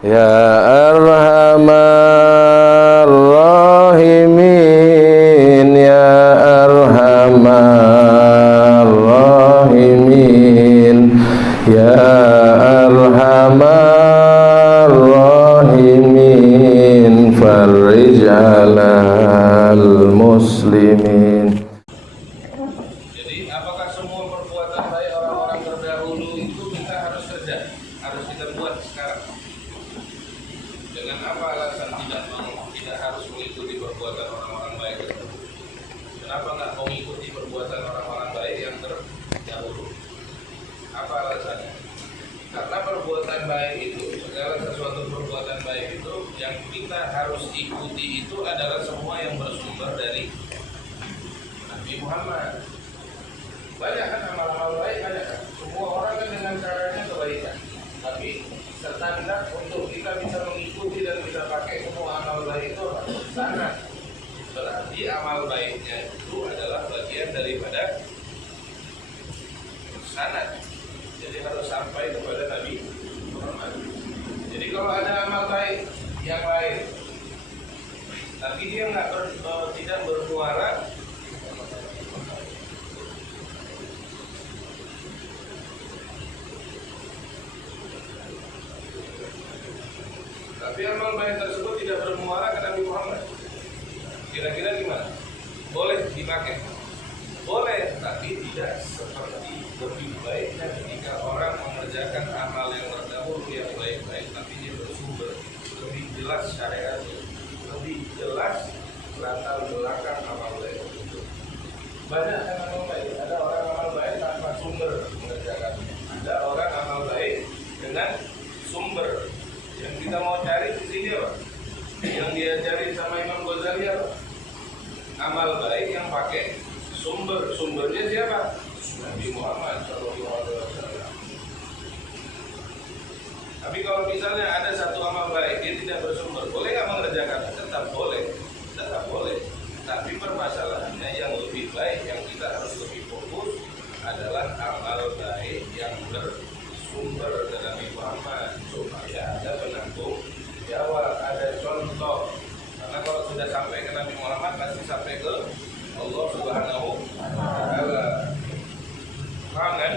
ya arhamar rahimin, ya arhamar rahimin, ya arhamar rahimin, farij alal muslimin. Jadi apakah semua perbuatan baik orang-orang terdahulu itu kita harus kerja, harus kita buat sekarang? Dengan apa alasan tidak harus mengikuti perbuatan orang-orang baik itu? Kenapa nggak mengikuti perbuatan orang-orang baik yang terdahulu? Apa alasannya? Karena perbuatan baik itu, segala sesuatu perbuatan baik itu yang kita harus ikuti itu adalah semua yang bersumber dari Nabi Muhammad. Banyak kan amal-amal baik, banyak kan? Semua orang kan dengan caranya kebaikan. Tapi standar untuk kita bisa mengikuti dan kita pakai semua amal baik itu apa? Sanad. Berarti amal baiknya itu adalah bagian daripada sanad. Jadi harus sampai kepada Nabi Muhammad. Jadi kalau ada amal baik yang lain, tapi dia tidak bermuara, tapi amal baik tersebut tidak bermuara ke Nabi Muhammad, kira-kira gimana? Boleh dipakai? Boleh, tapi tidak seperti lebih baiknya ketika orang mengerjakan amal yang terdahulu yang baik-baik, tapi dia bersumber lebih jelas syariatnya, lebih jelas latar belakang amal baik itu. Banyak kan amal baik, ada orang amal baik tanpa sumber mengerjakannya, ada orang amal baik dengan sumber. Yang kita mau cari di sini apa? Yang dia cari sama Imam Ghazali apa? Amal baik yang pakai sumbernya siapa? Nabi Muhammad SAW. Tapi kalau misalnya ada satu amal baik dia tidak bersumber, boleh nggak mengerjakan? Tetap boleh, tetap boleh. Tapi permasalahannya yang lebih baik, yang kita harus lebih fokus adalah amal baik yang bersumber dari Nabi Muhammad, supaya ada penanggung jawab, ada contoh. Karena kalau sudah sampai ke Nabi Muhammad pasti sampai ke Allah Subhanahu wa Ta'ala. Paham kan?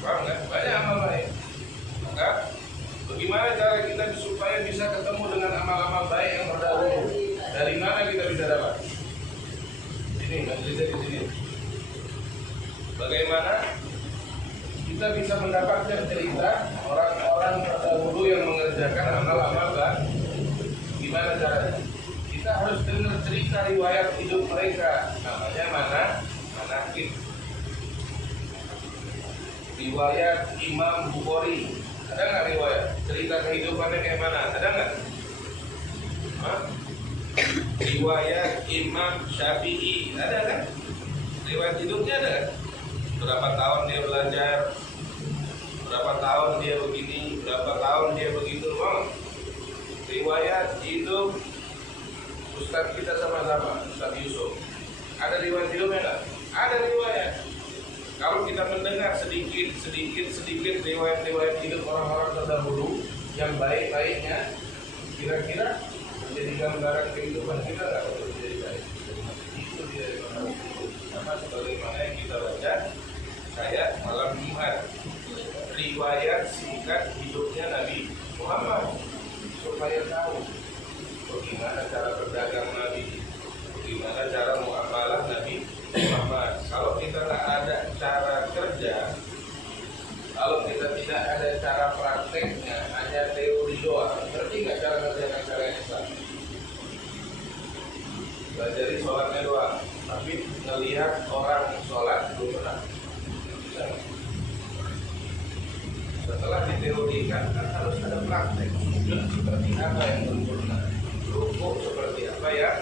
Paham kan? Banyak amal baik. Maka bagaimana cara kita supaya bisa ketemu dengan amal-amal baik yang terdahulu? Dari mana kita bisa dapat? Ini maksudnya di sini. Bagaimana kita bisa mendapatkan cerita orang-orang terdahulu yang mengerjakan amal-amal baik? Gimana caranya? Kita harus dengar cerita riwayat hidup mereka. Namanya manaqib. Riwayat Imam Bukhari. Ada nggak riwayat? Cerita kehidupannya kayak mana? Ada nggak? Riwayat Imam Syafi'i. Ada kan? Riwayat hidupnya ada kan? Berapa tahun dia belajar? Berapa tahun dia begini? Berapa tahun dia begitu? Riwayat hidup Ustaz kita sama-sama, Ustaz Yusuf. Ada riwayat hidupnya nggak? Ada riwayat. Kalau kita mendengar sedikit riwayat hidup orang-orang terdahulu yang baik-baiknya, kira-kira menjadi gambaran kehidupan kita nggak untuk menjadi baik? Itu dia sama sebagaimana yang kita baca saya malam Jumat, riwayat singkat hidupnya Nabi Muhammad, supaya tahu bagaimana cara berdagang Nabi, bagaimana cara muamalah Nabi Muhammad. Kalau kita tak ada cara kerja, kalau kita tidak ada cara prakteknya, hanya teori doang, berarti nggak cara kerjakan cara Islam. Belajar sholatnya doang, tapi ngelihat orang sholat belum pernah. Setelah diteorikan kan harus ada praktek. Sujud seperti apa yang sempurna, rukuk seperti apa yang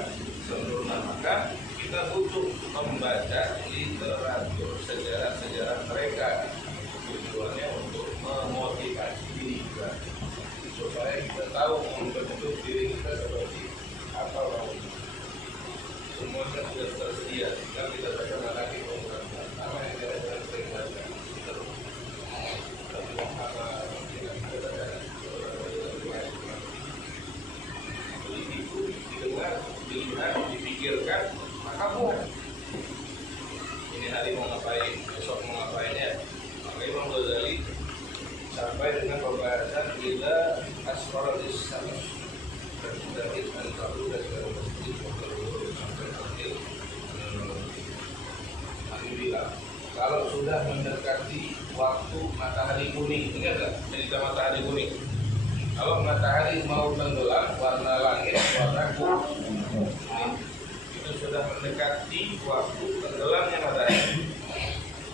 sempurna. Maka kita butuh membaca literatur sejarah-sejarah mereka. Tujuannya untuk memotivasi diri kita, supaya kita tahu membentuk diri kita seperti apa maunya. Semuanya sudah tersedia, tinggal kita baca lagi program apa yang kita sering baca. asfaradis sama dari antara dari masjid sampai akhir. Nabi bilang kalau sudah mendekati waktu matahari kuning, ingat nggak cerita matahari kuning? Kalau matahari mau tenggelam, warna langit warna kuning, itu sudah mendekati waktu tenggelamnya matahari.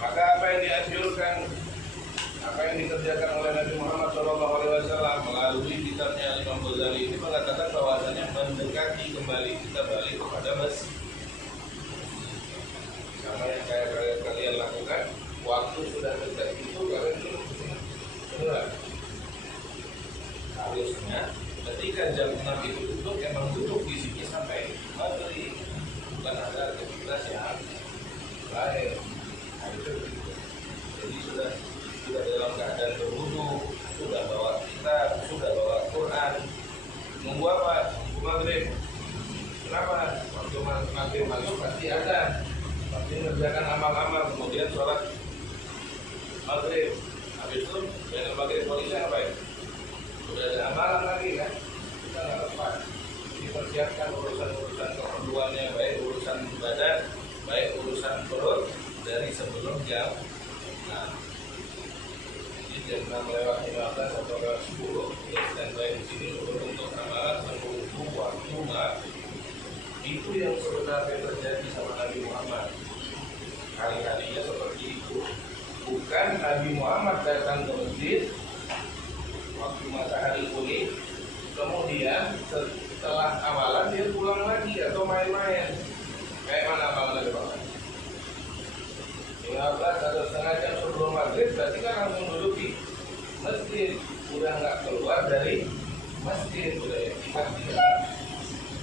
Maka apa yang dianjurkan, apa yang dikerjakan oleh Nabi Muhammad SAW melalui kitabnya Imam Ghazali ini mengatakan bahwasanya mendekati kembali kita balik kepada masjid. Sama yang kayak kalian lakukan, waktu sudah dekat itu kalian benar. Harusnya ketika jam 6 itu tutup, emang tutup di sini sampai maghrib, bukan ada aktivitas yang lain. Nah, itu. Jadi sudah dalam keadaan berwudu, sudah bawa kitab, sudah bawa Quran. Nunggu apa? Maghrib. Kenapa? Waktu maghrib masuk pasti ada. Pasti mengerjakan amal-amal, kemudian sholat maghrib. Habis itu dengan maghrib polisi ngapain? Sudah ada amalan lagi kan? Kita nggak lepas. Dipersiapkan urusan-urusan keperluannya, baik urusan badan, baik urusan perut dari sebelum jam. Nah, jadi jam 6 lewat 15 atau lewat 10 kita standby di sini untuk amalan menunggu waktu maghrib. Itu yang sebenarnya terjadi sama Nabi Muhammad. Kali-kalinya seperti itu. Bukan Nabi Muhammad datang ke masjid waktu matahari kuning, kemudian setelah amalan dia pulang lagi atau main-main. Kayak mana amalan Nabi Muhammad? 15 atau setengah jam sebelum maghrib berarti kan langsung duduk di masjid, udah nggak keluar dari masjid, udah ya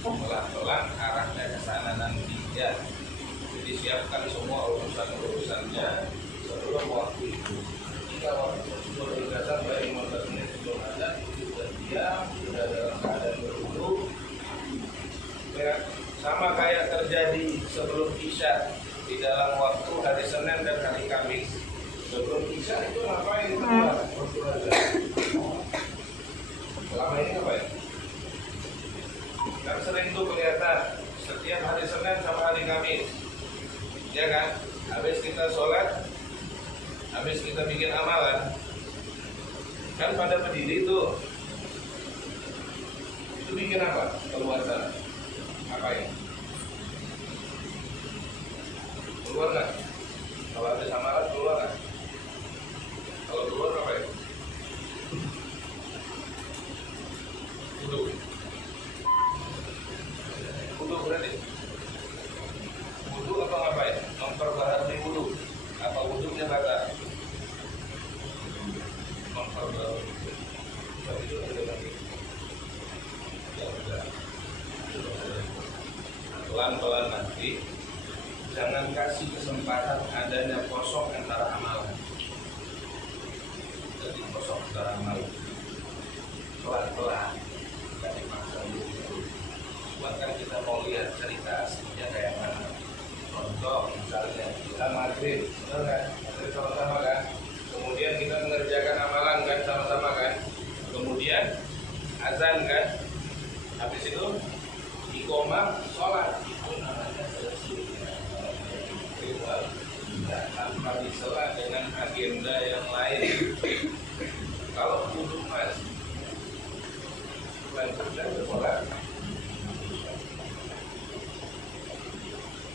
pelan-pelan arahnya ke sana nanti ya. Jadi siapkan semua urusannya sebelum waktu itu. Jika waktu sebelum datang baik 15 menit sebelum ada itu sudah diam, sudah dalam keadaan berwudu. Ya, sama kayak terjadi sebelum Isya di dalam waktu hari Senin dan hari Kamis. Sebelum Isya itu ngapain? Selama ini ngapain? Kan sering tuh kelihatan setiap hari Senin sama hari Kamis, ya kan? Habis kita sholat, habis kita bikin amalan, kan pada berdiri tuh, itu bikin apa? Keluar sana, ngapain? Keluar nggak? Kalau habis amalan keluar nggak? Kalau keluar ngapain? Duduk. Wudu berarti wudu apa ngapain? Memperbaharui wudu. Apa wudunya batal? Memperbaharui. Tapi itu ada lagi. Ya udah. Pelan-pelan nanti. Jangan kasih kesempatan adanya kosong antara amalan. Jadi kosong antara amalan. Pelan-pelan. Gak dipaksa dulu. Bahkan kita mau lihat cerita aslinya kayak mana. Contoh misalnya kita maghrib, benar kan? Maghrib sama-sama kan? Kemudian kita mengerjakan amalan kan sama-sama kan? Kemudian azan kan? Habis itu iqomah sholat, itu namanya selesai. Tidak tanpa disela dengan agenda yang lain. Kalau wudu mas, bukan kerja sholat.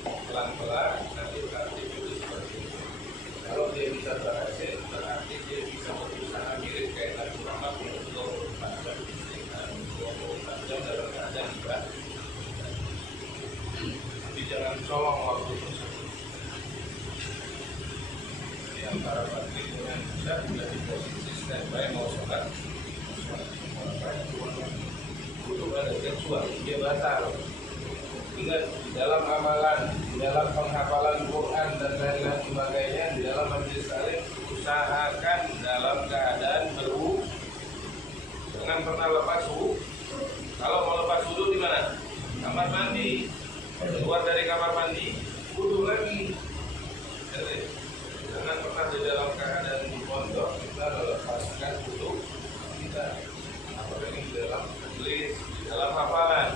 Pelan-pelan nanti berarti itu seperti itu. Kalau dia bisa berhasil, berarti dia bisa berusaha mirip kayak Nabi Muhammad untuk 24 jam dalam keadaan ibadah. Tapi jangan colong waktu tersebut. Di antara maghrib dengan isya sudah di posisi standby mau sholat. Untuk ada seksual, dia batal. Ingat, di dalam amalan, di dalam penghafalan Quran dan lain-lain sebagainya, di dalam majelis taklim usahakan dalam keadaan berwudu. Jangan pernah lepas wudu. Kalau mau lepas wudu di mana? Kamar mandi. Keluar dari kamar mandi, wudu lagi. Jadi, jangan pernah di dalam keadaan di pondok kita lepaskan wudu kita. Apakah ini di dalam majlis, di dalam hafalan?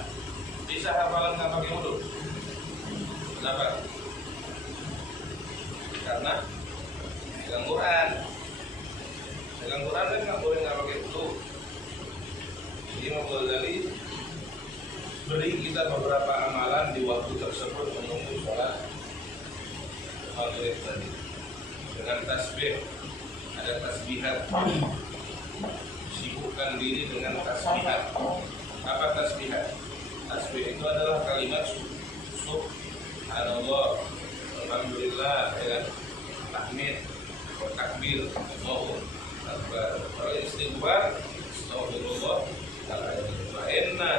Bisa hafalan nggak pakai wudu? Kenapa? Karena pegang Quran. Pegang Quran kan nggak boleh nggak pakai wudu. Jadi Imam Ghazali beri kita beberapa amalan di waktu tersebut menunggu sholat maghrib tadi dengan tasbih. Ada tasbihat, sibukkan diri dengan tasbihat. Apa tasbihat? Tasbih itu adalah kalimat subhanallah, alhamdulillah, ya, tahmid, takbir, Allahu akbar, istighfar, astagfirullah, fa inna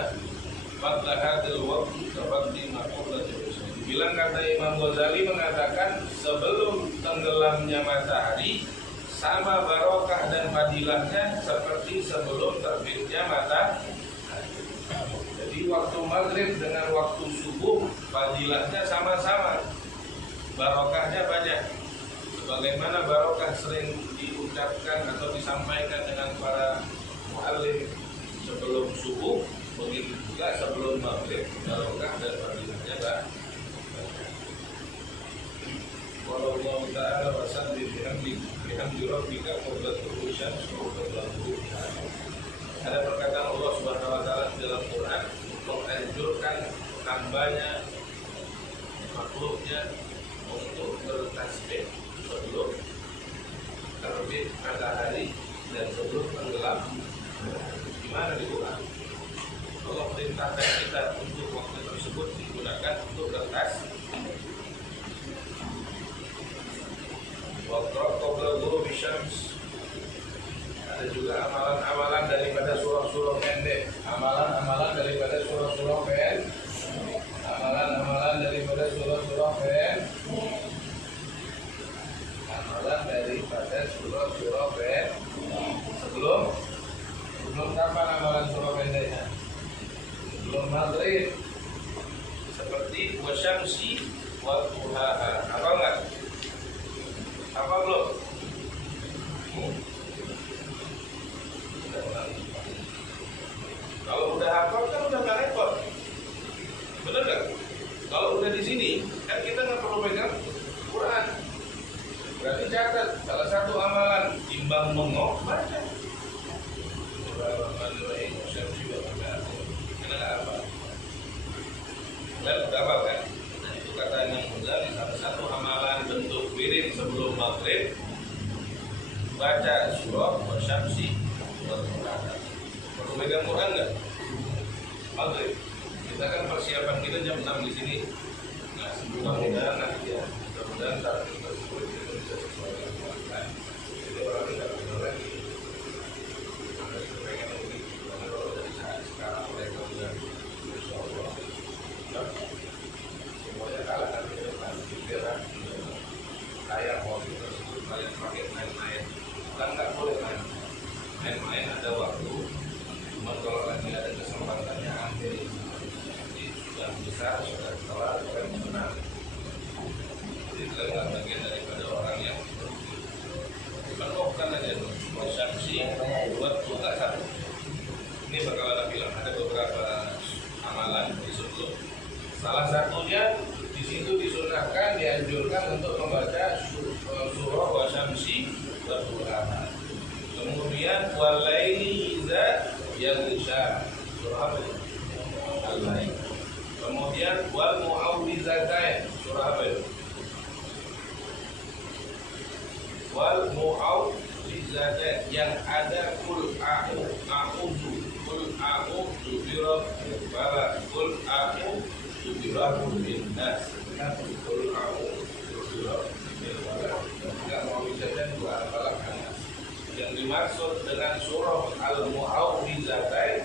fadla hadzal waqti kafadli ma qabla al-fajr. Bilang kata Imam Ghazali mengatakan sebelum tenggelamnya matahari sama barokah dan fadilahnya seperti sebelum terbitnya matahari. Jadi waktu maghrib dengan waktu subuh fadilahnya sama-sama, barokahnya banyak. Sebagaimana barokah sering diucapkan atau disampaikan dengan para muallim sebelum subuh, begitu juga sebelum maghrib barokah dan fadilahnya banyak. Wallahu ta'ala wa salli bihamdi rabbika qabla tulu'i syamsi wa qabla ghurubiha syamsi. Ada perkataan Allah Subhanahu wa taala di dalam Quran menganjurkan hambanya, makhluknya untuk bertasbih sebelum terbit matahari dan sebelum tenggelam. Gimana di Quran? Allah perintahkan kita untuk waktu tersebut digunakan untuk bertasbih. Waqra qabla ghurubi syams. Ada juga amalan-amalan daripada surah-surah pendek. Amalan-amalan daripada surah-surah pendek. Amalan-amalan daripada surah-surah pendek. Amalan daripada surah-surah pendek. Sebelum kapan amalan surah pendeknya? Sebelum maghrib. Seperti wasyamsi wa duhaha. Apa enggak? Apa belum? Kalau udah hafal kan udah nggak repot, bener nggak? Kalau udah di sini kan kita nggak perlu pegang Quran. Berarti catat salah satu amalan timbang mengok baca. Karena apa? Dan berapa kan? Nah, itu kata Imam Ghazali, salah satu amalan bentuk wirid sebelum maghrib baca surah wasyamsi wa duhaha. Perlu pegang Quran nggak? Maghrib. Kita kan persiapan kita jam 6 di sini. Nah, mudah-mudahan nanti ya, mudah-mudahan target tersebut kita bisa sesuai dengan Quran. Jadi orang tidak benar lagi. Anda sudah pengen lagi, karena kalau dari saat sekarang mereka sudah insya Allah. Semuanya kalah nanti ke depan. Pikiran saya mau tersebut kalian pakai main-main. Kan nggak boleh main-main, ada waktu. Cuma kalau lagi ada kesempatannya ambil. Jadi sudah besar, sudah kelar, bukan menang. Jadi kita nggak bagian daripada orang yang bukan aja konsumsi buat buka satu. Ini bakal ada bilang ada beberapa amalan di sebelum. Salah satunya di situ disunahkan, dianjurkan untuk membaca surah wasyamsi wa duhaha. Kemudian walaili idza yaghsha, surah apa itu? Al-Lail. Kemudian wal mu'awwidzatain, surah apa itu? Wal mu'awwidzatain, yang ada kul a'udzu bi rabbil falaq, kul a'udzu bi rabbin nas, kul a'udzu bi rabbil falaq. Yang mu'awwidzatain dua al-falaq an-nas. Yang dimaksud dengan surah al-mu'awwidzatain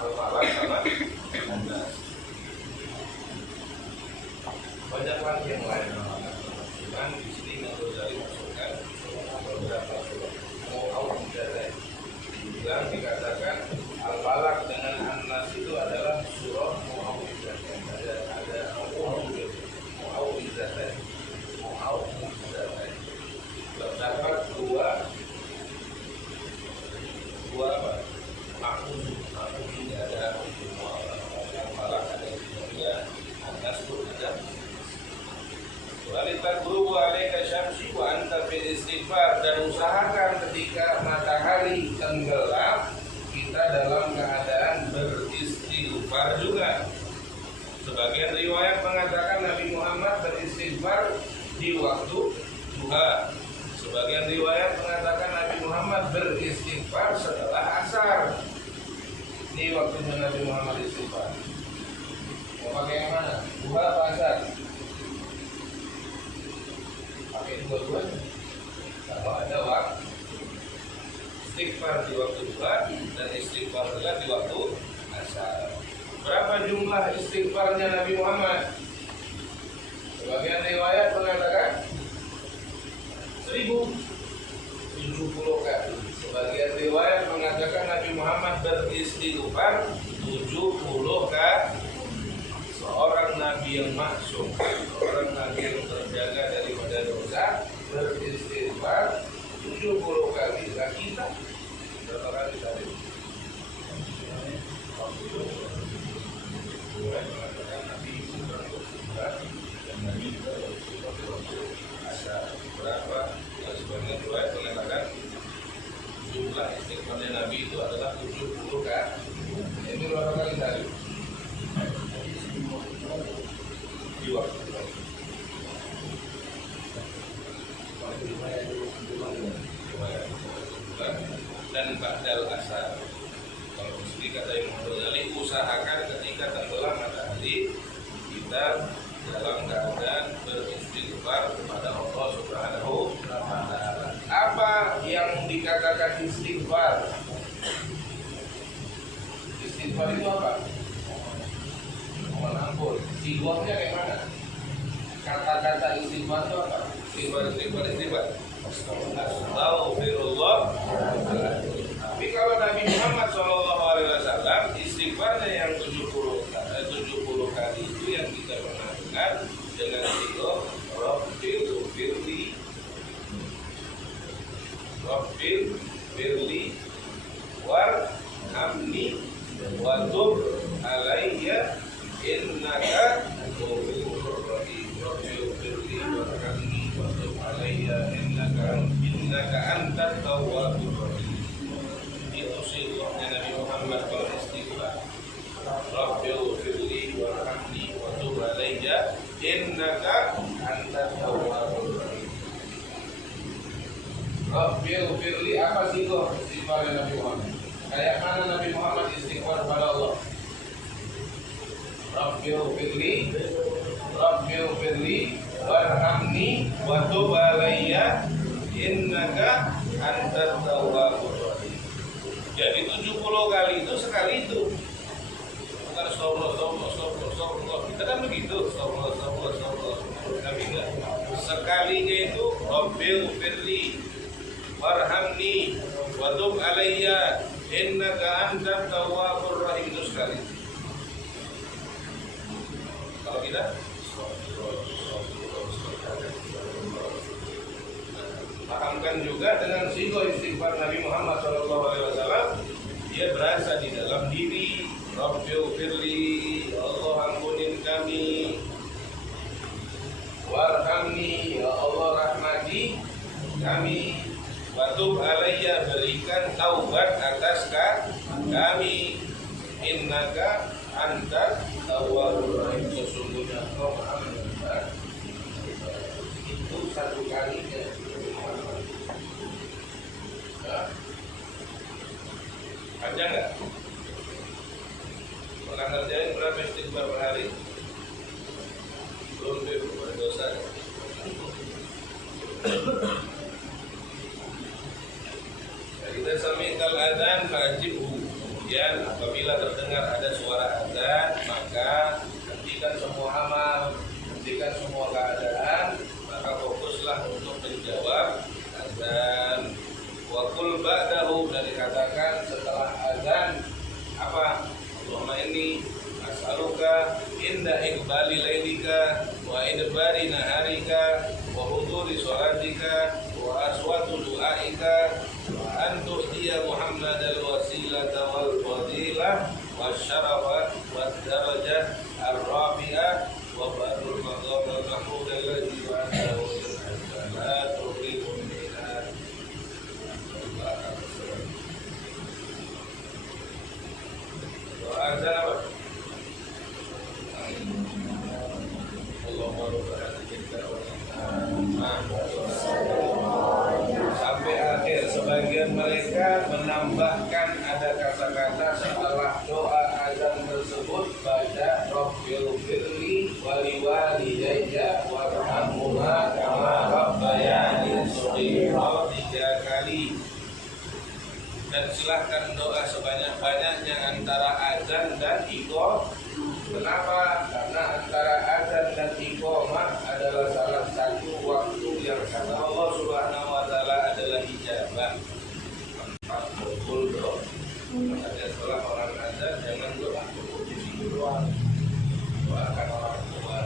al-falaq sama an-nas. Banyak lagi yang lain. Dan di sini Imam Ghazali masukkan beberapa surah mu'awwidzatain. Dan dikatakan al-falaq dengan an-nas itu adalah surah mu'awwidzatain. Ada mu'awwidzatain. Terdapat dua dua apa? Makmum tidak ada yang malah ada juga atas pun ada. Walitat guru alaika syamsi wa anta fil istighfar, dan usahakan ketika matahari tenggelam kita dalam keadaan beristighfar juga. Sebagian riwayat mengatakan Nabi Muhammad beristighfar di waktu duha. Sebagian riwayat mengatakan Nabi Muhammad beristighfar setelah asar. Ini waktunya Nabi Muhammad istighfar. Mau pakai yang mana? Duha atau asar? Pakai dua-duanya. Kalau ada waktu istighfar di waktu duha dan istighfar juga di waktu asar. Berapa jumlah istighfarnya Nabi Muhammad? Sebagian riwayat mengatakan 1070 kali. Sebagian riwayat mengatakan Nabi Muhammad beristighfar 70 kali. Seorang Nabi yang maksum, seorang Nabi yang terjaga daripada dosa, beristighfar 70 kali. Nah kita berapa kali tadi? Mengatakan Nabi beristighfar dan Nabi asar. Berapa? Sebagian riwayat mengatakan jumlah istighfarnya Nabi itu adalah 70 kali. Ini berapa kali tadi? Di waktu dan ba'dal asar. Kalau mesti kata Imam Ghazali, usahakan ketika tenggelam matahari kita dalam keadaan beristighfar kepada Allah Subhanahu wa Ta'ala. Apa yang dikatakan istighfar? Istighfar itu apa? Mohon ampun. Sigohnya kayak mana? Kata-kata istighfar itu apa? Istighfar. Astagfirullah. Tapi kalau Nabi Muhammad SAW istighfarnya yang 70 kali itu yang kita mengajukan dengan sigoh Rabbil firli warhamni wa tub alayya innaka ghafurur rahim. Rabbil firli warhamni wa tub alayya innaka antat tawwabur rahim. Itu sigohnya Nabi Muhammad beristighfar. Rabbil firli warhamni wa tub alayya innaka antat tawwabur rahim. Rabbil firli, apa sih kok istighfar Nabi Muhammad? Kayak mana Nabi Muhammad istighfar kepada Allah? Rabbil firli warhamni wa tub alayya innaka antat tawwabur rahim. Jadi 70 kali itu sekali itu. Bukan astagfirullah. Kita kan begitu, astagfirullah. Tapi enggak. Sekalinya itu Rabbil firli warhamni wa tub alayya innaka antat tawwabur rahim, itu sekali. Kalau kita pahamkan juga dengan sigoh istighfar Nabi Muhammad SAW, dia berasa di dalam diri. Rabbil firli, Allah ampunin kami. Warhamni, ya Allah rahmati kami. Watub alayya, berikan taubat atas kami. Innaka antat tawwabur rahim, sesungguhnya Engkau Maha Penyayang. Itu satu kalinya. Panjang nggak? Pernah ngerjain berapa istighfar per hari? Belum berdosa. Kita sami'tal adzan fa'ajibhu. Kemudian apabila terdengar ada suara adzan, maka hentikan semua amal, hentikan semua keadaan, maka fokuslah untuk menjawab adzan. Wa qul ba'dahu, dan dikatakan setelah adzan apa? Allahumma inni as'aluka inda iqbali lailika wa idbari naharika wa huduri sholatika wa aswatu du'aika wa an tu'tiya Muhammad Muhammad al-wasilah wal fadilah wasyarafa wad darajah ar-rafi'ah wa ba'dul maqam al-mahmud alladhi wa'adahu la tuqribu minna. Doa azan apa? Allahumma rabbana sampai akhir. Sebagian mereka menambahkan ada kata-kata setelah doa azan tersebut, baca Rabbil firli wali walidayya warhamhuma kama rabbayani shaghira 3 kali. Dan silahkan doa sebanyak-banyaknya antara azan dan iqamah. Kenapa? Karena antara azan dan iqamah adalah salah satu waktu yang kata Allah Subhanahu wa taala adalah ijabah. Maka betul doa. Makanya setelah orang azan jangan doa cukup di situ doang. Doakan orang tua,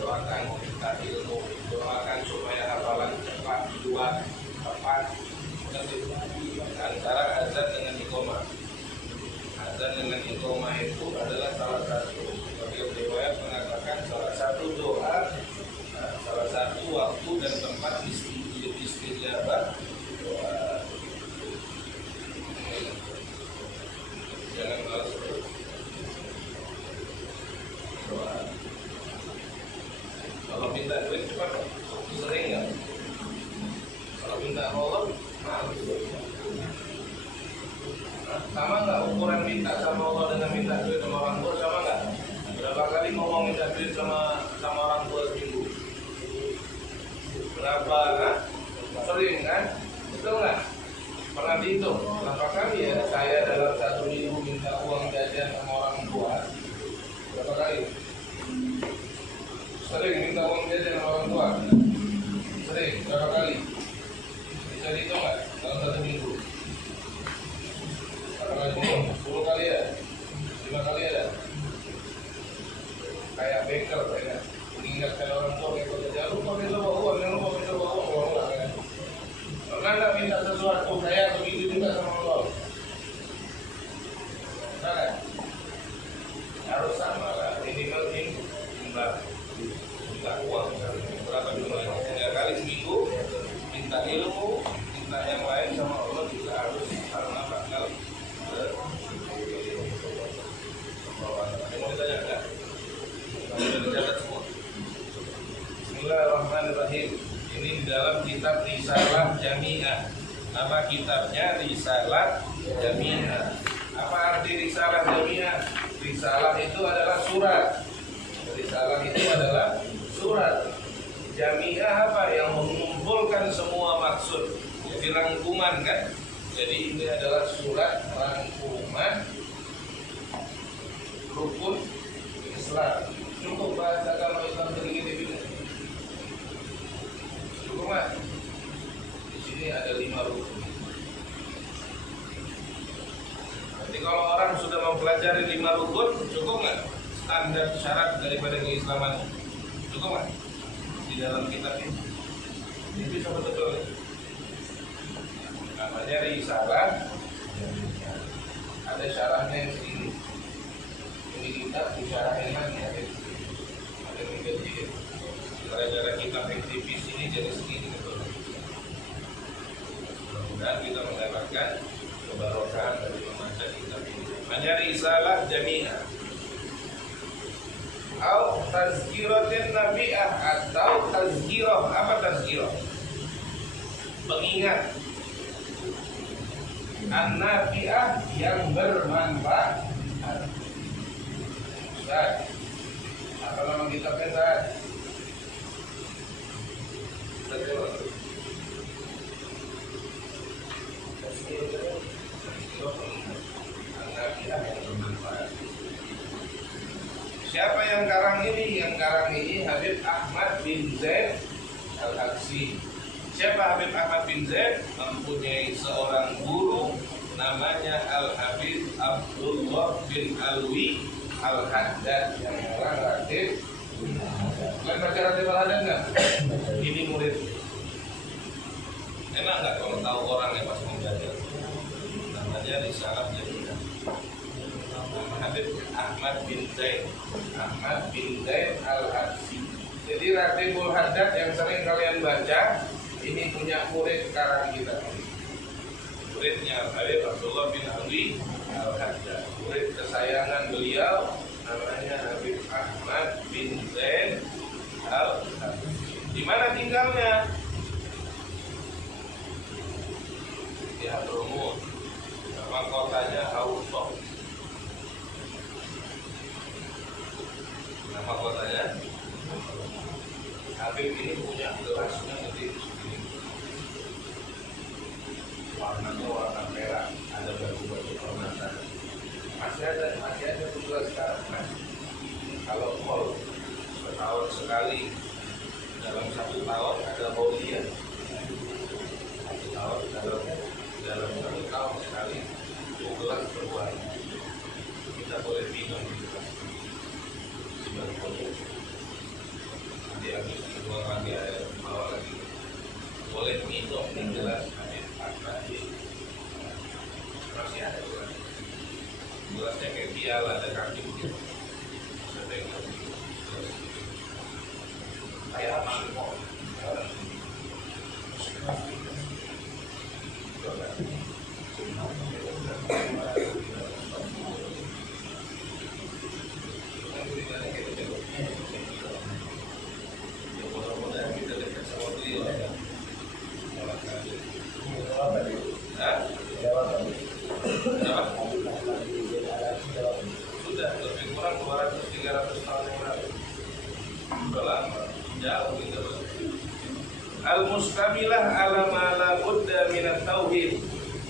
doakan minta ilmu, doakan supaya hafalan cepat, kuat, tepat. Antara azan dengan iqamah. Azan dengan iqamah itu adalah salah satu, bagi riwayat mengatakan salah satu doa, salah satu waktu dan tempat istijabah doa. Jangan malas doa. Kalau minta duit cepat, sering nggak? Kalau minta Allah, sama nggak ukuran minta sama Allah dengan minta duit sama orang tua, sama nggak? Berapa kali ngomong minta duit sama orang tua seminggu? Berapa? Sering kan? Betul nggak? Pernah dihitung? Berapa kali ya saya dalam 1 minggu minta uang jajan sama orang tua? Berapa kali? Sering minta uang jajan sama orang tua? Sering? Berapa kali? Bisa dihitung nggak dalam 1 minggu? 10 kali ya? 5 kali ada? Kayak bekel ya? Mengingatkan orang tua kayak kata, jangan lupa minta uang, jangan lupa minta uang kan? Pernah nggak minta sesuatu saya begitu juga sama Allah? Pernah nggak? Harus sama lah, minimal minta uang berapa jumlahnya? 3 kali seminggu, minta ilmu, minta yang lain sama Allah juga harus karena bakal mau ditanya enggak? Sudah dicatat semua. Bismillahirrahmanirrahim. Ini di dalam kitab Risalah Jami'ah. Nama kitabnya Risalah Jami'ah. Apa arti Risalah Jami'ah? Risalah itu adalah surat. Risalah itu adalah surat. Jami'ah apa? Yang mengumpulkan semua maksud. Jadi rangkuman kan? Jadi ini adalah surat rangkuman rukun Islam. Cukup bahasa agama Islam sedikit ini. Cukup nggak? Di sini ada 5 rukun. Jadi kalau orang sudah mempelajari 5 rukun, cukup nggak? Standar syarat daripada keislaman, cukup nggak? Di dalam kitab ini. Ini bisa betul. Namanya Risalah. Ada syarahnya yang segini. Ini kitab disyarahin lagi ya. Ada yang jadi gara-gara kitab yang tipis ini jadi segini betul. Mudah-mudahan kita mendapatkan keberkahan dari membaca kitab ini. Namanya Risalah Jami'ah. Au tazkiratin nabi'ah atau tazkirah. Apa tazkirah? Pengingat. An-nafi'ah yang bermanfaat. Ustaz, apa nama kitabnya Ustaz? An-nafi'ah yang bermanfaat. Siapa yang karang ini? Yang karang ini Habib Ahmad bin Zaid Al-Aksi. Siapa Habib Ahmad bin Zaid? Mempunyai seorang guru namanya Al-Habib Abdullah bin Alwi Al-Haddad yang orang Ratib. Kalian baca Ratib Al-Haddad nggak? Ini murid. Enak nggak kalau tahu orang yang pas mau belajar? Nah, namanya risalah jamiah. Habib Ahmad bin Zaid Al-Habsyi. Jadi Ratibul Haddad yang sering kalian baca ini punya murid sekarang kita. Muridnya Habib Abdullah bin Ali Al-Haddad. Murid kesayangan beliau namanya Habib Ahmad bin Zaid Al-Habsyi. Di mana tinggalnya? Di Hadramut. Nama kotanya Hausoh. Nama kotanya Habib ini punya gelasnya gede segini. Warnanya warna merah, ada batu-batu permata. Masih ada tugas sekarang, Mas. Kalau mal setahun sekali, dalam 1 tahun ada baulian. 1 tahun dalam 1 tahun sekali, 2 gelas berwarna. Kita boleh minum di gelas. Nanti habis dibuang lagi air, bawa lagi. Boleh minum di gelas air pakai. Masih ada gelas. Gelasnya kayak piala, ada kaki gitu. Kayak mangkok. Sudah lebih kurang 200-300 tahun yang lalu. Sudah lama, jauh gitu. Al-Mustamilah ala ma la budda minat tauhid.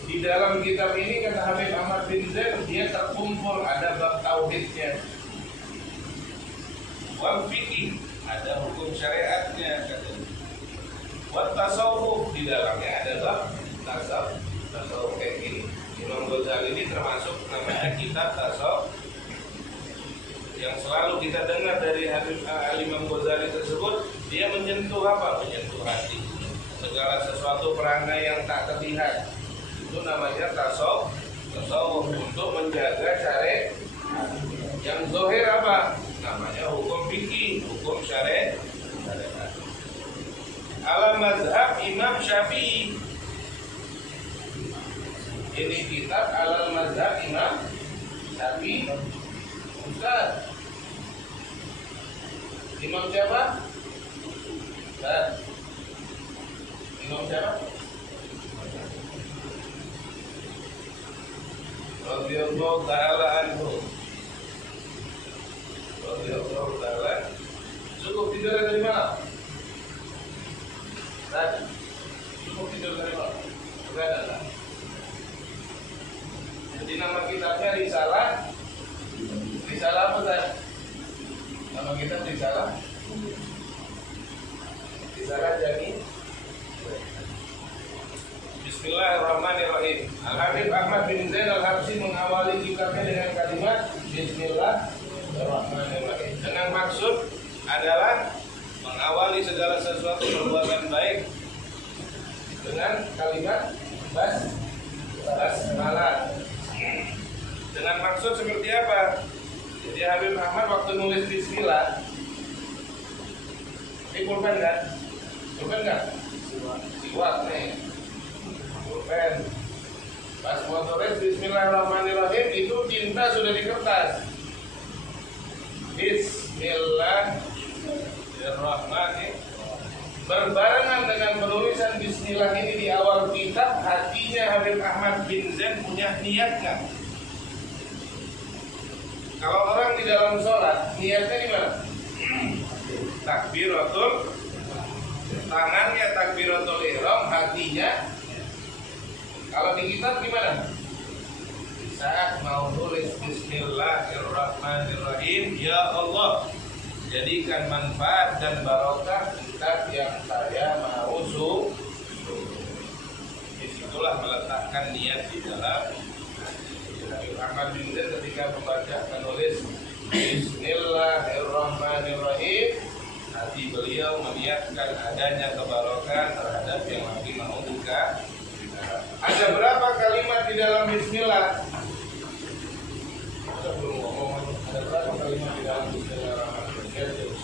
Di dalam kitab ini kata Habib Ahmad bin Zaid, dia terkumpul ada bab tauhidnya. Wal fikih, ada hukum syariatnya katanya. Wat tasawuf, di dalamnya ada bab tasawuf kayak gini. Imam Ghazali ini termasuk namanya kitab tasawuf yang selalu kita dengar dari Habib Imam Ghazali tersebut. Dia menyentuh apa? Menyentuh hati. Segala sesuatu perangai yang tak terlihat itu namanya tasawuf untuk menjaga syariat. Yang zahir apa? Namanya hukum fikih, hukum syariat. Ala mazhab Imam Syafi'i. Ini kitab ala mazhab Imam Syafi'i. Ustaz, Imam siapa? Ustaz, Imam siapa? Radhiyallahu ta'ala anhu. Radhiyallahu ta'ala. Cukup tidur dari mana? Ustaz, cukup tidur dari mana? Sudah ada. Jadi nama kitabnya Risalah. Risalah apa Ustaz? Nama kitab Risalah. Risalah Jami. Bismillahirrahmanirrahim. Al-Habib Ahmad bin Zaid Al-Habsyi mengawali kitabnya dengan kalimat Bismillahirrahmanirrahim. Dengan maksud adalah mengawali segala sesuatu perbuatan baik dengan kalimat basmalah. Dengan maksud seperti apa? Jadi Habib Ahmad waktu nulis Bismillah, ini pulpen kan? Pulpen kan? Siwak nih. Pulpen. Pas mau tulis Bismillahirrahmanirrahim itu tinta sudah di kertas. Bismillahirrahmanirrahim. Berbarengan dengan penulisan Bismillah ini di awal kitab, hatinya Habib Ahmad bin Zaid punya niat kan? Kalau orang di dalam sholat, niatnya di mana? Takbiratul, tangannya takbiratul ihram, hatinya. Kalau di kitab gimana? Saat mau tulis Bismillahirrahmanirrahim, ya Allah, jadikan manfaat dan barokah kitab yang saya mau disitulah meletakkan niat di dalam. Habib Ahmad bin Zaid ketika membaca menulis Bismillahirrahmanirrahim, hati beliau meniatkan adanya kebarokan terhadap yang lagi mau buka. Ada berapa kalimat di dalam Bismillah? Kita belum ngomong. Ada berapa kalimat di dalam Bismillahirrahmanirrahim?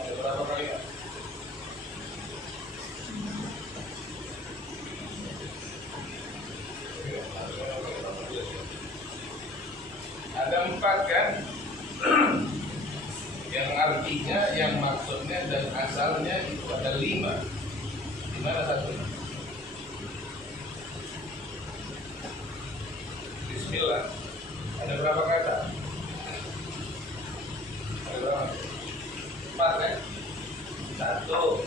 Ada berapa kalimat? Ada 4 kan? Yang artinya, yang maksudnya dan asalnya itu ada 5. Di mana satunya? Bismillah. Ada berapa kata? Ada berapa? 4 kan? 1, 2,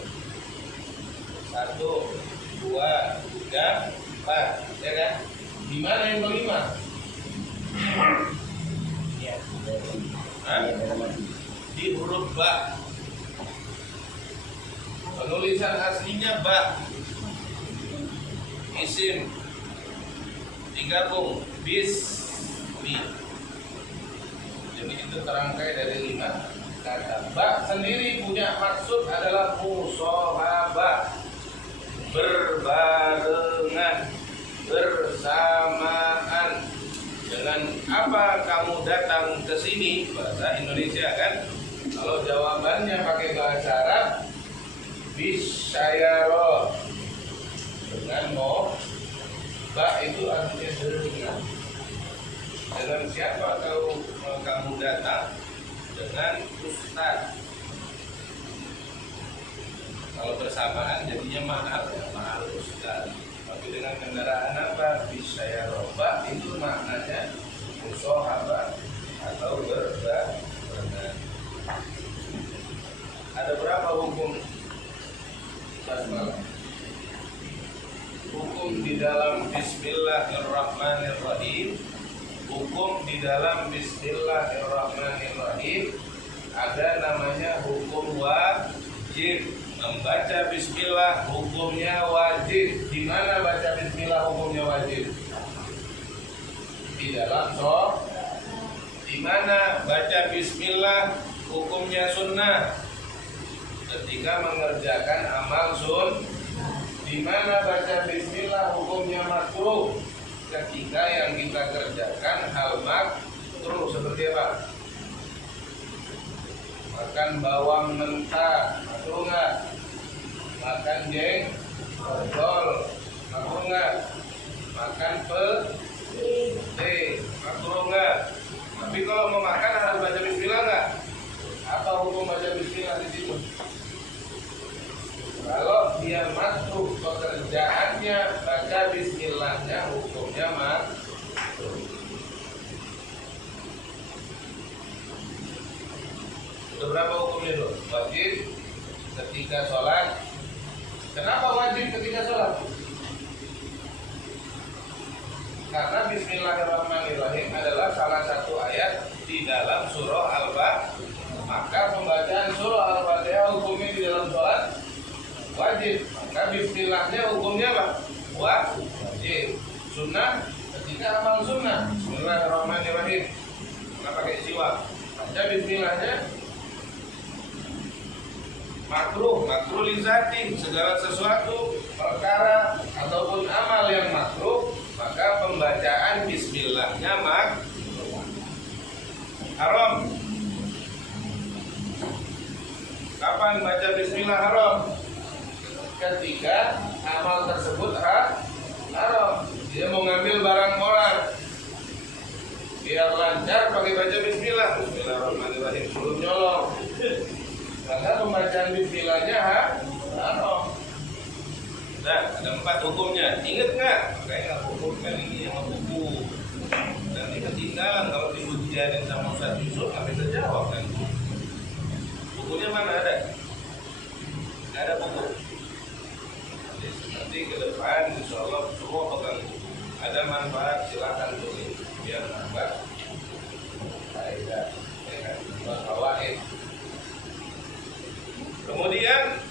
3, 4, ya kan? Di mana yang kelima? Hah? Di huruf ba. Penulisan aslinya ba. Isim digabung bismi. Jadi itu terangkai dari 5 kata. Ba sendiri punya maksud adalah musahabah, berbarengan, bersamaan. Dengan apa kamu datang ke sini? Bahasa Indonesia kan? Kalau jawabannya pakai bahasa Arab, bisyayaro. Dengan mo, ba itu artinya dengan. Dengan siapa kalau kamu datang? Dengan ustaz. Kalau bersamaan jadinya mahal ustaz. Tapi dengan kendaraan apa? Bisyayarobah itu maknanya musahabah atau berbarengan. Ada berapa hukum basmalah? Hukum di dalam Bismillahirrahmanirrahim. Hukum di dalam Bismillahirrahmanirrahim ada namanya hukum wajib. Membaca bismillah hukumnya wajib. Di mana baca bismillah hukumnya wajib? Di dalam sholat. Di mana baca bismillah hukumnya sunnah? Ketika mengerjakan amal Di mana baca bismillah hukumnya makruh? Ketika yang kita kerjakan hal makruh. Seperti apa? Makan bawang mentah, makruh nggak? Makan jengkol, makruh nggak? Makan pete, makruh nggak? Tapi kalau mau makan harus baca bismillah nggak? Apa hukum baca bismillah di situ? Kalau dia makruh pekerjaannya, baca bismillahnya hukumnya makruh. Berapa hukumnya itu? Wajib ketika sholat. Kenapa wajib ketika sholat? Karena Bismillahirrahmanirrahim adalah salah satu ayat di dalam surah Al-Baqarah. Maka pembacaan surah Al-Fatihah hukumnya di dalam sholat wajib. Maka Bismillahnya hukumnya apa? Wajib. Sunnah ketika amal sunnah. Bismillahirrahmanirrahim. Maka pakai siwak. Baca Bismillahnya. Makruh lizati, segala sesuatu perkara ataupun amal yang makruh, maka pembacaan bismillahnya makruh. Haram. Kapan baca bismillah haram? Ketika amal tersebut haram. Dia mau ngambil barang orang, biar lancar pakai baca bismillah. Bismillahirrahmanirrahim sebelum nyolong. Karena pembacaan bismillahnya haram. Nah, ada 4 hukumnya. Ingat nggak? Makanya nggak hukumkan ini yang buku. Dan ketinggalan kalau diujianin sama Ustaz Yusuf, apa terjawab kan? Bukunya mana ada? Nggak ada buku. Nanti ke depan, insya Allah semua pegang buku. Ada manfaat silakan tulis. Biar nambah faedah. Fawaid. Kemudian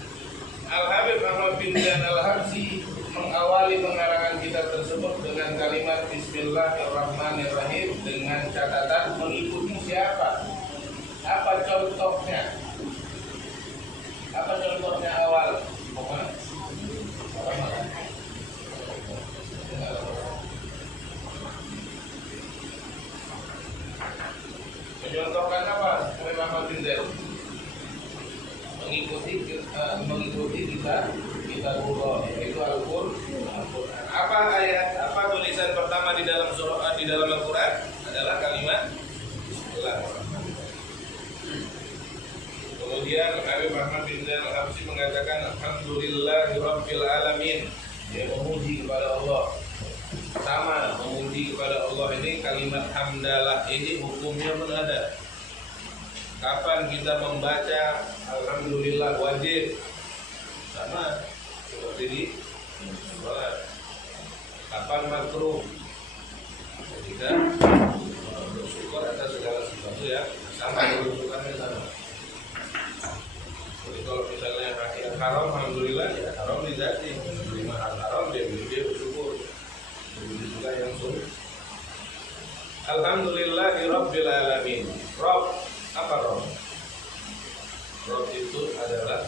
Al-Habib Ahmad bin Dian Al-Habsyi mengawali pengarangan kitab tersebut dengan kalimat Bismillahirrahmanirrahim dengan catatan mengikuti siapa? Apa contohnya? Apa contohnya awal? Dicontohkan apa? Oleh Muhammad bin Zaid. Mengikuti kita Allah, yaitu Al-Qur'an. Apa ayat, apa tulisan pertama di dalam surah, di dalam Al-Qur'an adalah kalimat Bismillahirrahmanirrahim. Kemudian Habib Muhammad bin Zaid Al-Habsyi mengatakan Alhamdulillahirabbil alamin. Dia memuji kepada Allah. Pertama, memuji kepada Allah ini kalimat hamdalah ini hukumnya pun ada. Kapan kita membaca alhamdulillah wajib? Sama seperti di sholat. Kapan makruh? Ketika bersyukur atas segala sesuatu ya, sama kedudukannya sama. Jadi kalau misalnya yang haram, alhamdulillah ya haram di zati. Menerima hal haram dia bersyukur. Begitu juga yang sunnah. Alhamdulillahirabbil alamin. Rabb, apa Rabb? Rabb itu adalah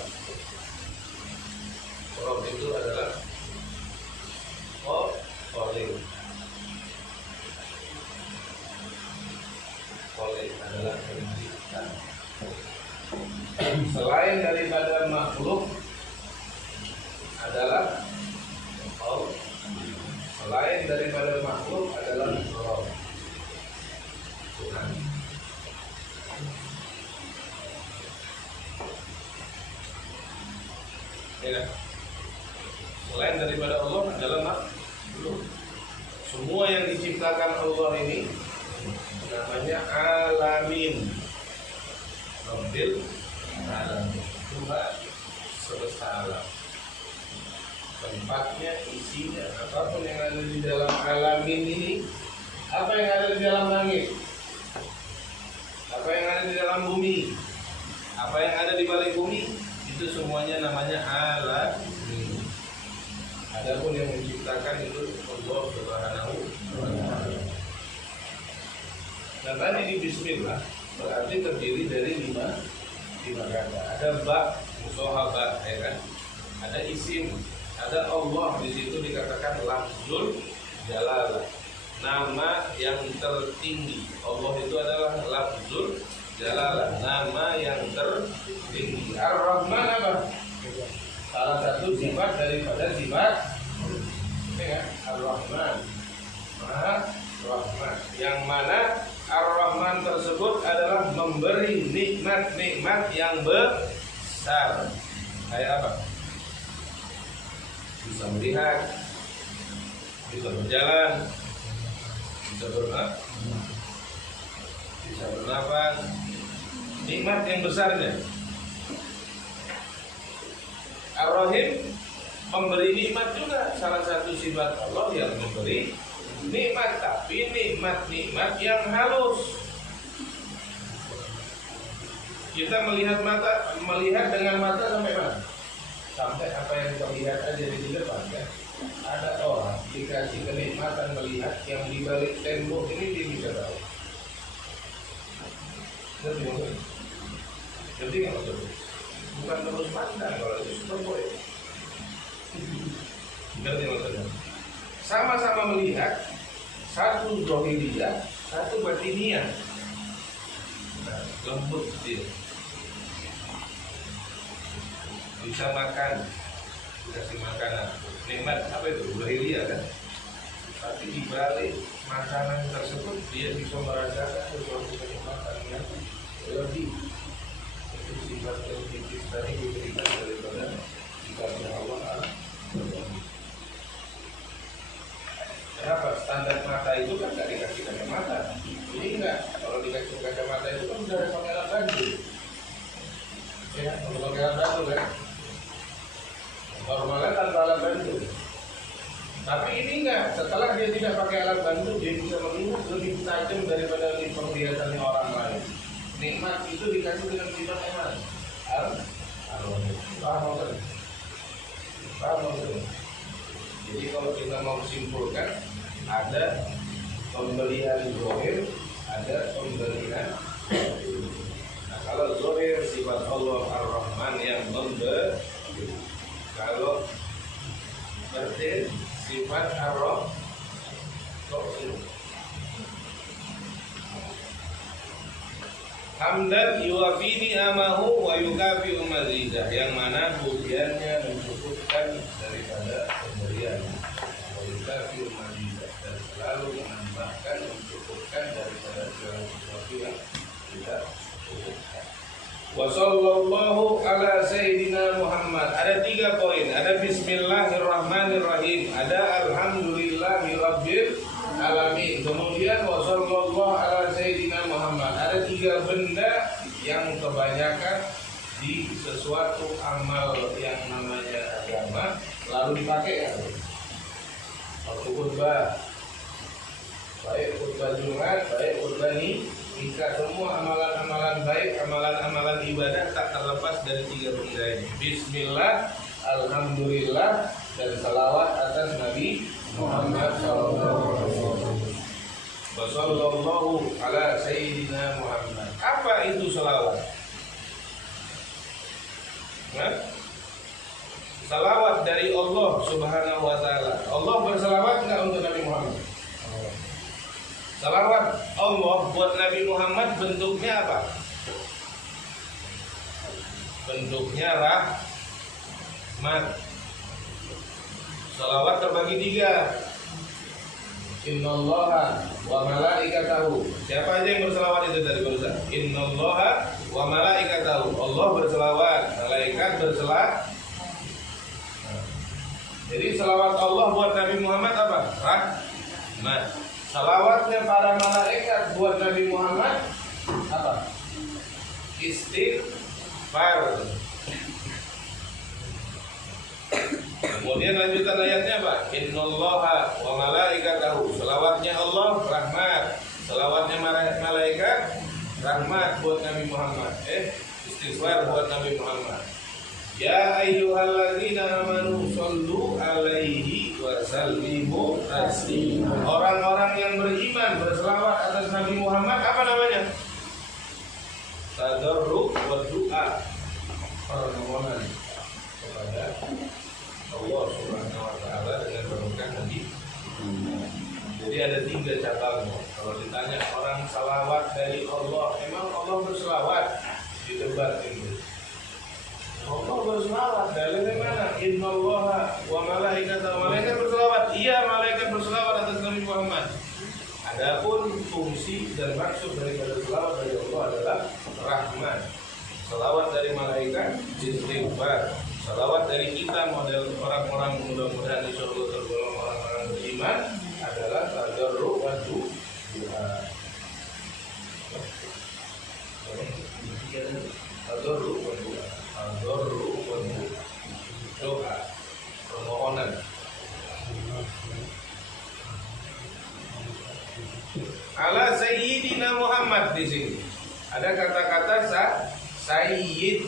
Khaliq adalah pencipta. Selain daripada makhluk adalah Allah. Selain daripada makhluk adalah Rabb, Tuhan. Ya. Selain daripada Allah adalah makhluk. Semua yang diciptakan Allah ini namanya alamin. Rabbil alamin. Tuhan semesta alam. Tempatnya, isinya, apapun yang ada di dalam alamin ini. Apa yang ada di dalam langit? Apa yang ada di dalam bumi? Apa yang ada di balik bumi? Itu semuanya namanya alamin. Adapun yang menciptakan itu Allah Subhanahu wa ta'ala. Nah tadi di Bismillah berarti terdiri dari lima kata. Ada ba, musohaba, ya kan? Ada isim, ada Allah, di situ dikatakan lafzul jalalah, nama yang tertinggi. Allah itu adalah lafzul jalalah, nama yang tertinggi. Ar-Rahman apa? Salah satu sifat daripada sifat ya, Ar-Rahman, Maha Rahman. Yang mana Ar-Rahman tersebut adalah memberi nikmat-nikmat yang besar. Kayak apa? Bisa melihat, bisa berjalan, bisa bernapas. Nikmat yang besarnya. Ar-Rahim memberi nikmat juga, salah satu sifat Allah yang memberi nikmat, tapi nikmat-nikmat yang halus. Kita melihat dengan mata sampai mana? Sampai apa yang terlihat aja di depan kan? Ada orang dikasih kenikmatan melihat yang di balik tembok ini dia bisa tahu. Jadi nggak betul. Bukan terus pandang kalau itu superboy. Ngerti maksudnya? Sama-sama melihat, satu zahiriyah, satu batiniyah. Nah, lembut dia. Bisa makan, dikasih makanan. Nikmat apa itu? Zahiriyah kan? Tapi di balik makanan tersebut dia bisa merasakan sesuatu kenikmatan yang lebih. Itu sifat yang tipis tadi diberikan daripada sifatnya Allah. Kenapa? Standar mata itu kan nggak dikasih kacamata. Ini enggak. Kalau dikasih kacamata itu kan udah ada pakai alat bantu. Ya, kalau pakai alat bantu kan. Normalnya tanpa alat bantu. Tapi ini enggak. Setelah dia tidak pakai alat bantu, dia bisa melihat lebih tajam daripada penglihatannya orang lain. Nikmat itu dikasih dengan sifat emas. Paham kan? Jadi kalau kita mau simpulkan, ada pemberian zahir, ada pemberian. Nah, kalau zahir sifat Allah Ar-Rahman yang memberi, kalau batin sifat Ar-Rahman. hamdan yuwafi ni'amahu wa yukafi'u mazidah, yang mana pujiannya mencukupkan daripada pemberian, wa yukafi'u mazidah, dan selalu menambahkan, mencukupkan daripada segala sesuatu yang tidak cukupkan. Wa sallallahu ala sayyidina Muhammad. Ada 3 poin. Ada bismillahirrahmanirrahim, ada alhamdulillahi rabbil alamin, kemudian wa sallallahu ala sayyidina Muhammad. Ada 3 benda yang kebanyakan di sesuatu amal yang namanya agama lalu dipakai ya. Waktu khutbah, baik khutbah Jumat, baik khutbah nikah, semua amalan-amalan baik, amalan-amalan ibadah tak terlepas dari 3 benda ini. Bismillah, alhamdulillah, dan salawat atas Nabi Muhammad sallallahu ala sayyidina Muhammad. Apa itu salawat? Salawat dari Allah Subhanahu wa taala. Allah bersalawat enggak untuk Nabi Muhammad? Salawat Allah buat Nabi Muhammad bentuknya apa? Bentuknya rahmat. Salawat terbagi 3. Innallaha wa malaikatahu. Siapa aja yang berselawat itu dari barusan? Innallaha wa malaikatahu. Allah berselawat, malaikat berselawat. Jadi selawat Allah buat Nabi Muhammad apa? Rahmat. Salawatnya para malaikat buat Nabi Muhammad apa? Istighfar. Kemudian lanjutan ayatnya apa? Innallaha wa malaikatahu. Selawatnya Allah rahmat, selawatnya malaikat rahmat buat Nabi Muhammad. Istighfar buat Nabi Muhammad. Ya ayyuhalladzina amanu shallu alaihi wa sallimu taslima. Orang-orang yang beriman berselawat atas Nabi Muhammad apa namanya? Tadarruk wa du'a, permohonan kepada Allah Subhanahu wa taala dengan berkat Nabi. Jadi ada 3 cabangnya. Kalau ditanya orang salawat dari Allah, emang Allah berselawat? Didebat ini. Allah berselawat, dalilnya mana? Innallaha wa malaikatahu. Malaikat berselawat. Iya, malaikat berselawat atas Nabi Muhammad. Adapun fungsi dan maksud daripada selawat dari Allah adalah rahmat. Selawat dari malaikat istighfar. Salawat dari kita model orang-orang mudah-mudahan insyaallah tergolong orang-orang beriman adalah tadarruk wa du'a. Tadarruk wa du'a. Tadarruk wa du'a. Doa, permohonan. Ala sayyidina Muhammad di sini. Ada kata-kata sayyid.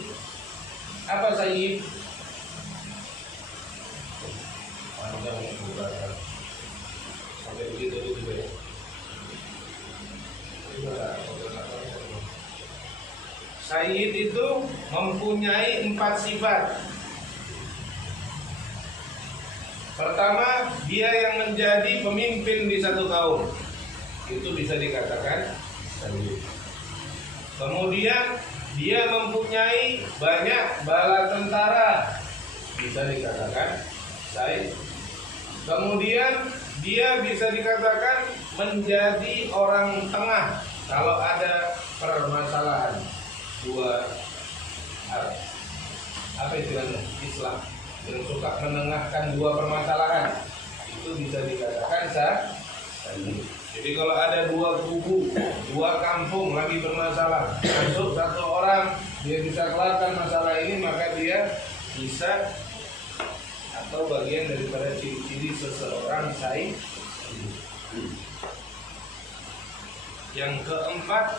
Apa sayyid? Sampai begitu juga ya. Sayyid itu mempunyai 4 sifat. Pertama, dia yang menjadi pemimpin di satu kaum. Itu bisa dikatakan sayyid. Kemudian dia mempunyai banyak bala tentara. Bisa dikatakan sayyid. Kemudian dia bisa dikatakan menjadi orang tengah kalau ada permasalahan dua arah. Apa istilahnya? Islam yang suka menengahkan 2 permasalahan itu bisa dikatakan sayyid. Jadi kalau ada 2 kubu, 2 kampung lagi bermasalah, masuk 1 orang, dia bisa kelarkan masalah ini, maka dia bisa atau bagian daripada ciri-ciri seseorang sayyid. Yang keempat,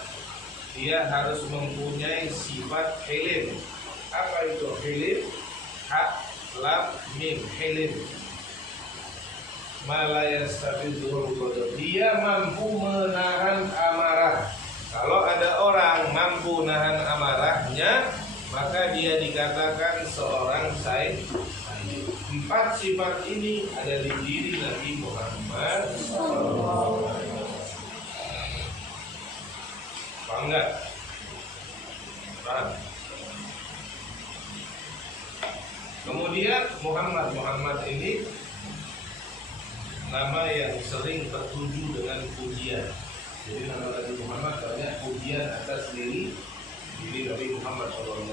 dia harus mempunyai sifat hilim. Apa itu hilim? Ha, lam, mim, hilim. Malayastafizul qadar. Dia mampu menahan amarah. Kalau ada orang mampu menahan amarahnya, maka dia dikatakan seorang sayyid. 4 sifat ini ada di diri Nabi Muhammad. Paham enggak? Muhammad ini nama yang sering tertuju dengan pujian. Jadi nama Nabi Muhammad banyak pujian atas diri Nabi Muhammad SAW.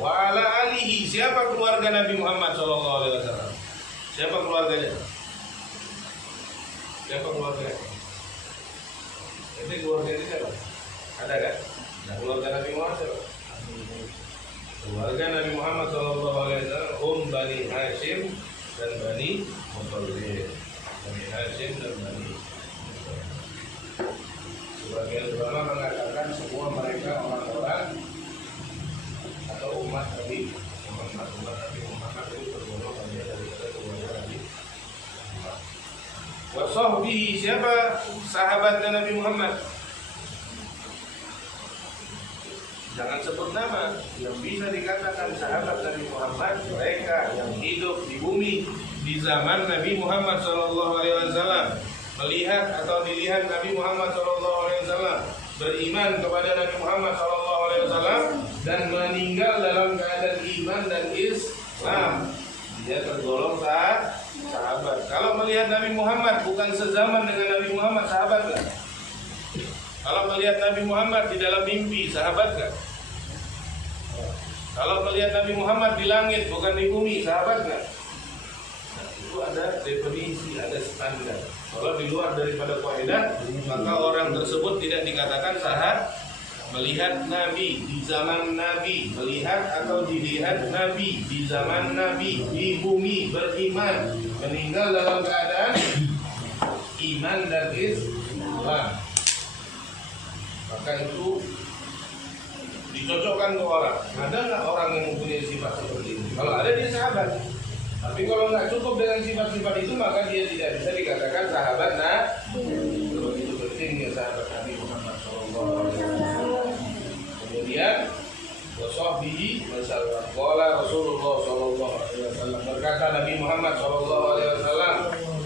Wa ala alihi, siapa keluarga Nabi Muhammad SAW? Siapa keluarganya? Siapa keluarganya? Ini keluarganya siapa? Ada kan? Nah, keluarga Nabi Muhammad siapa? Keluarga Nabi Muhammad SAW Bani Hashim dan Bani Muttalib. Bani Hashim dan Bani Muttalib. Sebagian ulama mengatakan semua mereka orang-orang atau umat Nabi Muhammad. Umat Nabi Muhammad itu tergolong bagian daripada keluarga Nabi Muhammad. Wa sahbihi, siapa sahabatnya Nabi Muhammad? Jangan sebut nama. Yang bisa dikatakan sahabat Nabi Muhammad mereka yang hidup di bumi di zaman Nabi Muhammad SAW, melihat atau dilihat Nabi Muhammad SAW, beriman kepada Nabi Muhammad SAW, dan meninggal dalam keadaan iman dan Islam. Dia tergolong sahabat. Kalau melihat Nabi Muhammad bukan sezaman dengan Nabi Muhammad, sahabat kan? Kalau melihat Nabi Muhammad di dalam mimpi, sahabat kan? Kalau melihat Nabi Muhammad di langit bukan di bumi, sahabat kan? Nah, itu ada definisi, ada standar. Kalau di luar daripada kaidah, maka orang tersebut tidak dikatakan sahabat. Melihat Nabi di zaman Nabi, melihat atau dilihat Nabi di zaman Nabi, di bumi beriman, meninggal dalam keadaan iman dan Islam, maka itu dicocokkan ke orang. Ada nggak orang yang mempunyai sifat seperti ini? Kalau ada, dia sahabat. Tapi kalau nggak cukup dengan sifat-sifat itu, maka dia tidak bisa dikatakan sahabat. Nah, begitu pentingnya sahabat Nabi Muhammad SAW. Kemudian wasahbihi wasallam. Qala Rasulullah SAW, berkata Nabi Muhammad SAW,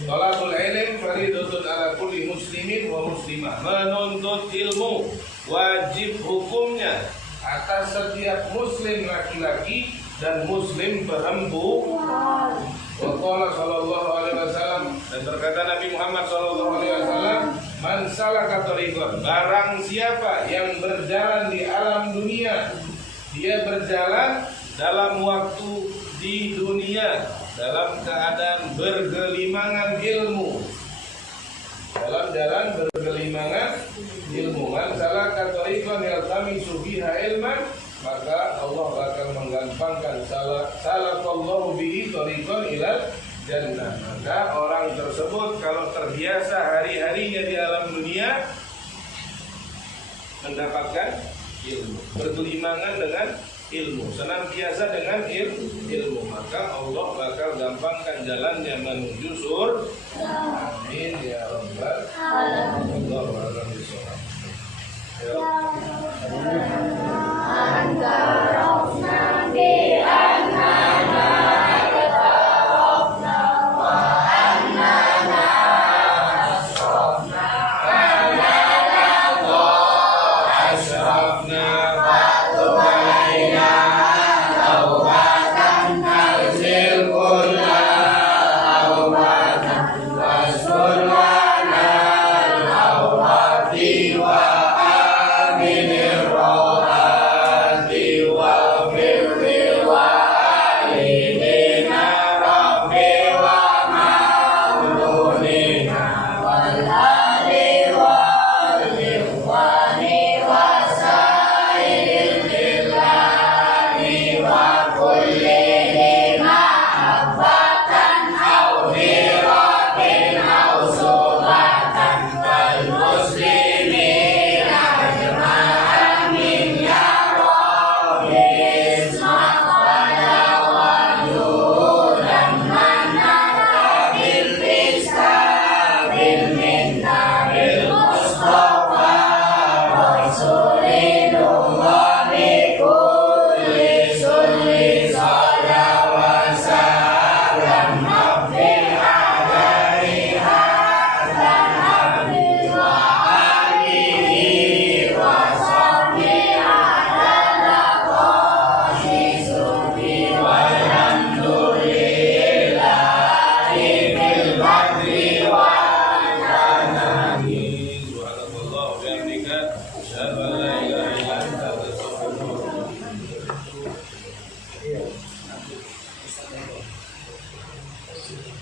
talabul ilm faridatun ala kulli muslimin wa muslimah. Menuntut ilmu wajib hukumnya atas setiap muslim laki-laki dan muslim perempuan. Waqala sallallahu alaihi wasallam, dan berkata Nabi Muhammad sallallahu alaihi wasallam, man salaka tariqan, barang siapa yang berjalan di alam dunia, dia berjalan dalam waktu di dunia dalam keadaan bergelimangan ilmu, dalam jalan bergelimangan ilmu. Man salaka tariqan yaltamisu fiha ilman, maka Allah akan menggampangkan salakallahu bihi tariqan ilal jannah. Maka orang tersebut kalau terbiasa hari-harinya di alam dunia mendapatkan ilmu, bergelimangan dengan ilmu, senantiasa dengan ilmu, maka Allah bakal gampangkan jalannya menuju surga. Amin ya rabbal alamin.